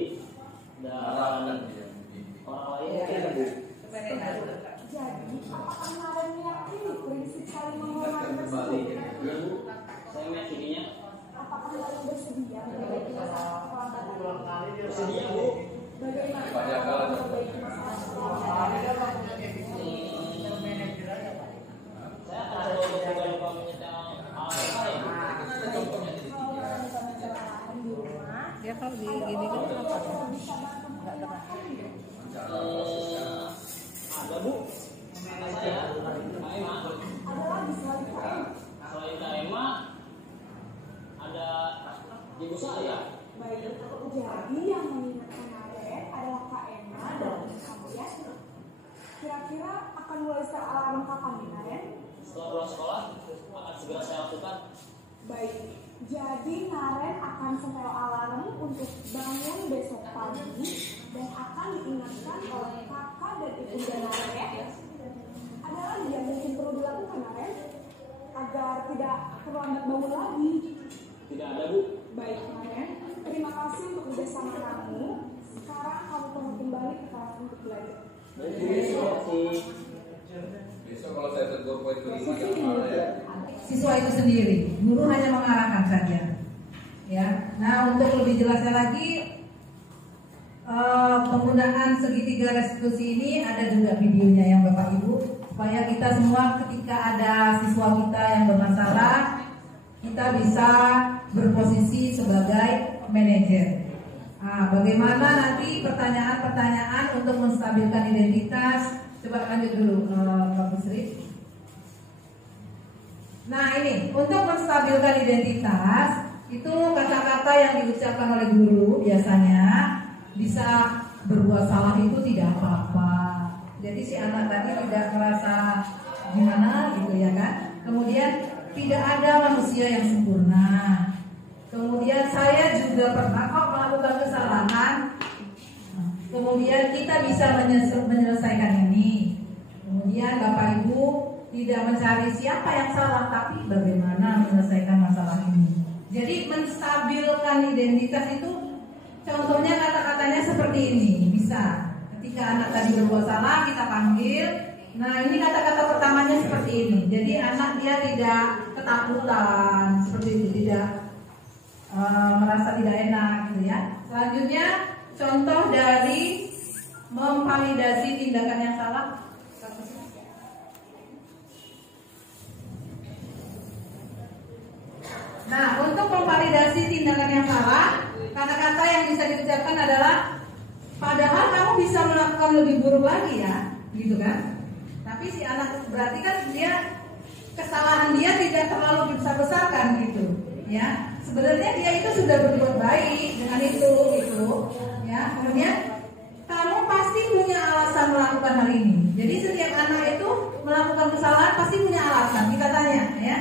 Saya meyakininya. Apakah kalian bersedia memperbaiki masalah sekolah? Bersedia, Bu. Bagaimana Banyak hal. memperbaiki masalah sekolah? Saya akan coba untuk menyediakan alat-alat. Ya kalau di gini kan Ada, Bu. Kata saya, Kak Emma. Ada lagi selain KM. Selain Kak Emma, ada ibu saya. Baik, jadi yang mengingatkan Aren adalah Kak Emma dan kamu ya. Kira-kira akan mulai secara alarm kapan nih Aren? Setelah pulang sekolah, akan segera saya lakukan. Baik, jadi Naren akan setel alarm untuk bangun besok pagi dan akan diingatkan oleh kakak dan ibunda Naren ya. Ada lagi yang mungkin perlu dilakukan Naren agar tidak terlambat bangun lagi. Tidak ada, Bu. Baik Naren, terima kasih untuk kerjasama kamu. Sekarang kamu perlu kembali ke kelas untuk belajar. Besok kalau saya tegur poin kelima jangan marah ya. siswa itu sendiri, guru hanya mengarahkan saja. Ya, nah untuk lebih jelasnya lagi, penggunaan segitiga restitusi ini ada juga videonya yang Bapak Ibu, supaya kita semua ketika ada siswa kita yang bermasalah, kita bisa berposisi sebagai manajer. Nah, bagaimana nanti pertanyaan-pertanyaan untuk menstabilkan identitas? Coba lanjut dulu, Pak Busri. Nah ini, untuk menstabilkan identitas, itu kata-kata yang diucapkan oleh guru biasanya bisa berbuat salah itu tidak apa-apa. Jadi si anak tadi tidak merasa gimana gitu ya kan. Kemudian tidak ada manusia yang sempurna. Kemudian saya juga pernah kok melakukan kesalahan. Kemudian kita bisa menyelesaikan ini. Kemudian Bapak Ibu tidak mencari siapa yang salah, tapi bagaimana menyelesaikan masalah ini. Jadi menstabilkan identitas itu contohnya kata-katanya seperti ini. Bisa ketika anak tadi berbuat salah kita panggil. Nah ini kata-kata pertamanya seperti ini. Jadi anak dia tidak ketakutan seperti itu, tidak merasa tidak enak gitu ya. Selanjutnya contoh dari memvalidasi tindakan yang salah. Nah, untuk memvalidasi tindakan yang salah, kata-kata yang bisa diucapkan adalah padahal kamu bisa melakukan lebih buruk lagi ya, gitu kan? Tapi si anak berarti kan dia kesalahan dia tidak terlalu dibesar-besarkan gitu, ya. Sebenarnya dia itu sudah berbuat baik dengan itu, gitu, ya. Kemudian kamu pasti punya alasan melakukan hal ini. Jadi setiap anak itu melakukan kesalahan pasti punya alasan. Kita tanya, ya.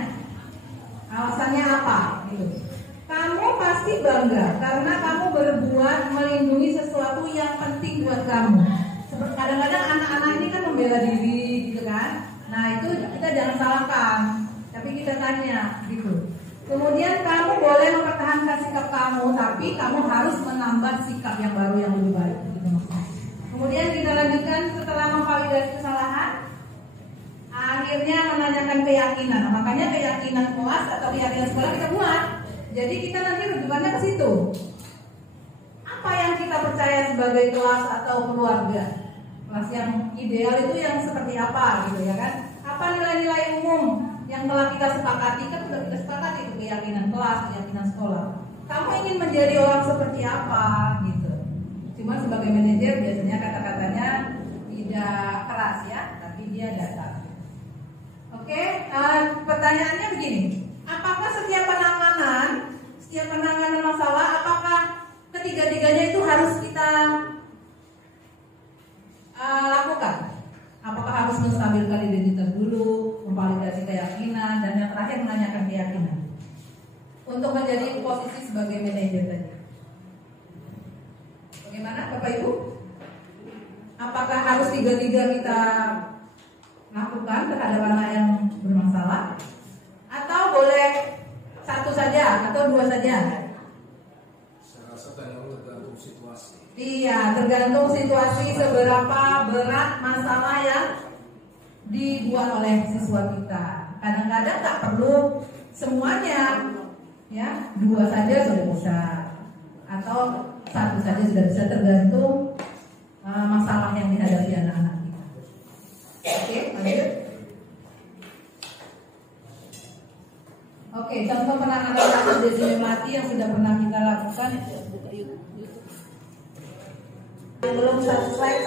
Alasannya apa? Gitu. Kamu pasti bangga karena kamu berbuat melindungi sesuatu yang penting buat kamu. Seperti kadang-kadang anak-anak ini kan membela diri, gitu kan? Nah itu kita jangan salahkan, tapi kita tanya, gitu. Kemudian kamu boleh mempertahankan sikap kamu, tapi kamu harus menambah sikap yang baru yang lebih baik. Gitu. Kemudian kita lanjutkan setelah memvalidasi kesalahan. Akhirnya menanyakan keyakinan. Nah, makanya keyakinan kelas atau keyakinan sekolah kita buat. Jadi kita nanti rujukannya ke situ. Apa yang kita percaya sebagai kelas atau keluarga? Kelas yang ideal itu yang seperti apa gitu ya kan? Apa nilai-nilai umum yang telah kita sepakati? Kan sudah kita sepakati itu keyakinan kelas, keyakinan sekolah. Kamu ingin menjadi orang seperti apa gitu? Cuma sebagai manajer biasanya kata-katanya tidak keras ya, tapi dia datar. Oke, pertanyaannya begini, apakah setiap penanganan masalah, apakah ketiga-tiganya itu harus kita lakukan? Apakah harus menstabilkan identitas dulu, memvalidasi keyakinan, dan yang terakhir menanyakan keyakinan untuk menjadi posisi sebagai manajer tadi? Bagaimana Bapak Ibu? Apakah harus tiga-tiga kita lakukan terhadap anak yang bermasalah, atau boleh satu saja atau dua saja? Saya rasa tergantung situasi. Iya, tergantung situasi seberapa berat masalah yang dibuat oleh siswa kita. Kadang-kadang tak perlu semuanya, ya 2 saja sudah bisa atau 1 saja sudah bisa, tergantung masalah yang dihadapi anak-anak kita. Oke, lanjut. Oke, contoh penanganan kasus desinfeksi mati yang sudah pernah kita lakukan. Belum subscribe.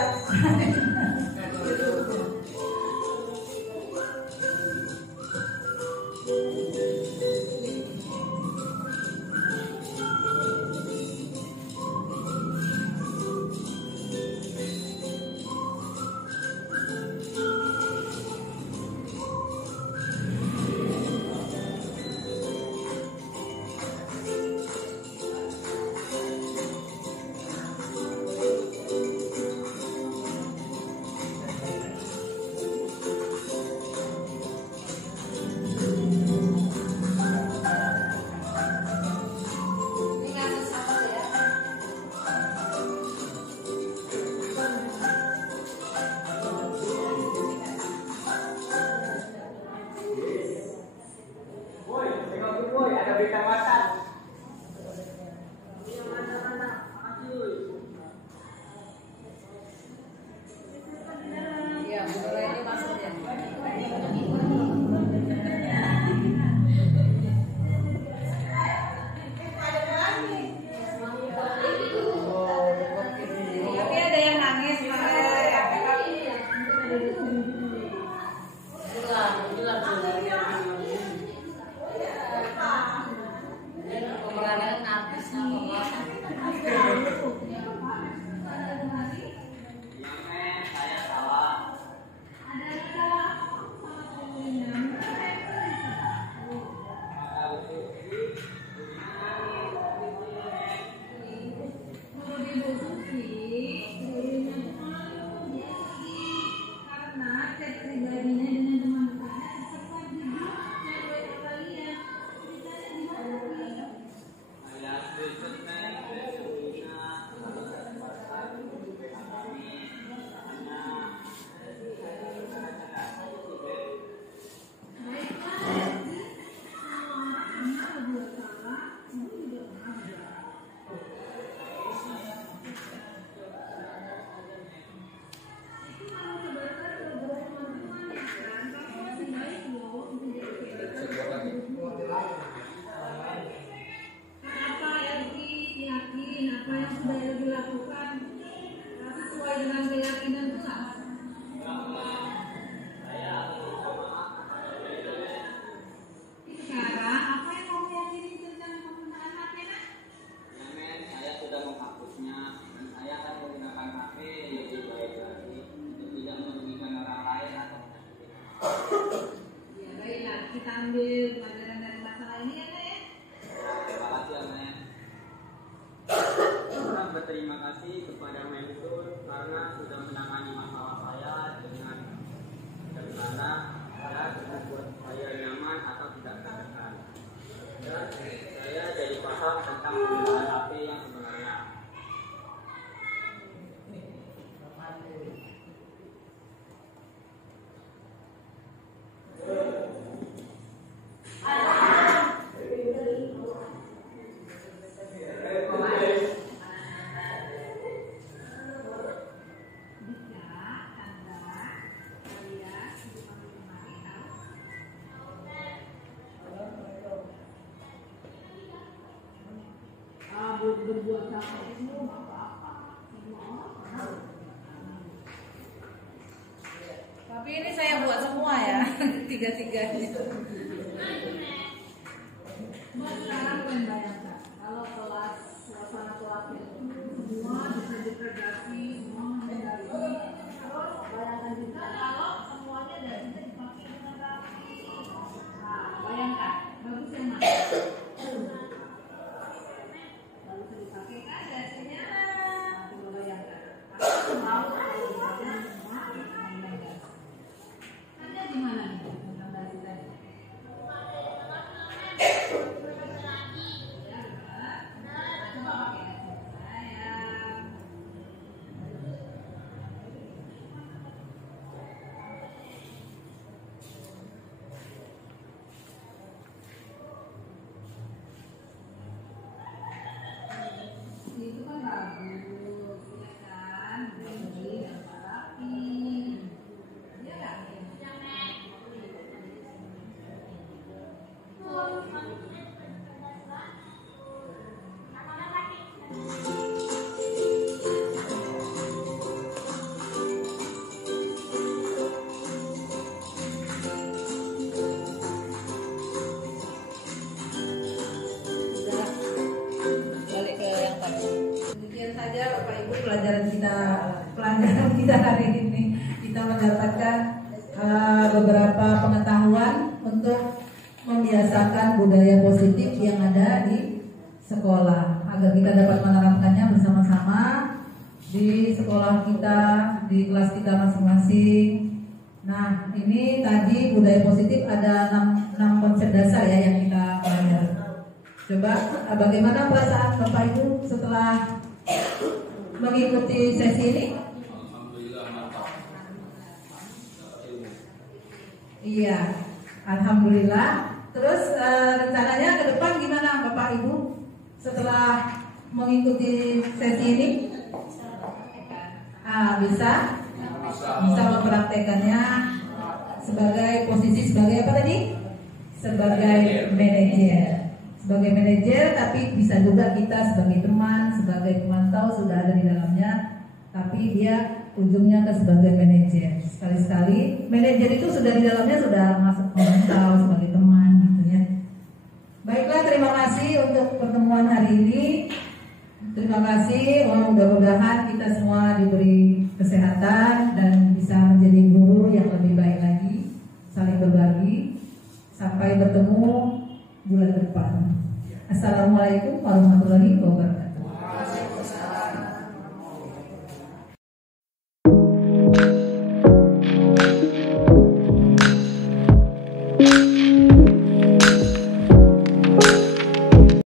Berterima kasih kepada Mentor karena sudah menangani masalah saya dengan sederhana dan membuat saya nyaman atau tidak tertekan. Dan saya jadi paham tentang penggunaan HP yang sebenarnya. Berbuat apa itu apa-apa. Tapi ini saya buat semua ya, 3-3 itu. Mbak sekarang kalian bayangkan kalau kelas suasana kelasnya semua disegregasi, semua mengedasi. Terus bayangkan juga kalau semuanya tidak bisa dipakai dengan rapi. Nah, bayangkan bagus yang mana? kita hari ini. Kita mendapatkan beberapa pengetahuan untuk membiasakan budaya positif yang ada di sekolah agar kita dapat menerapkannya bersama-sama di sekolah kita, di kelas kita masing-masing. Nah, ini tadi budaya positif ada 6 konsep dasar ya yang kita pelajari. Coba bagaimana perasaan Bapak Ibu setelah mengikuti sesi ini? Alhamdulillah mantap. Iya, alhamdulillah. Terus rencananya ke depan gimana Bapak Ibu setelah mengikuti sesi ini? Bisa mempraktekannya sebagai posisi sebagai apa tadi? Sebagai manajer. Sebagai manajer, tapi bisa juga kita sebagai teman, sebagai pemantau sudah ada di dalamnya, tapi dia ujungnya ke sebagai manajer. Sekali-sekali manajer itu sudah di dalamnya sudah masuk pemantau sebagai teman gitu ya. Baiklah, terima kasih untuk pertemuan hari ini. Terima kasih, mudah-mudahan kita semua diberi kesehatan dan bisa menjadi guru yang lebih baik lagi, saling berbagi. Sampai bertemu bulan depan. Assalamualaikum warahmatullahi wabarakatuh.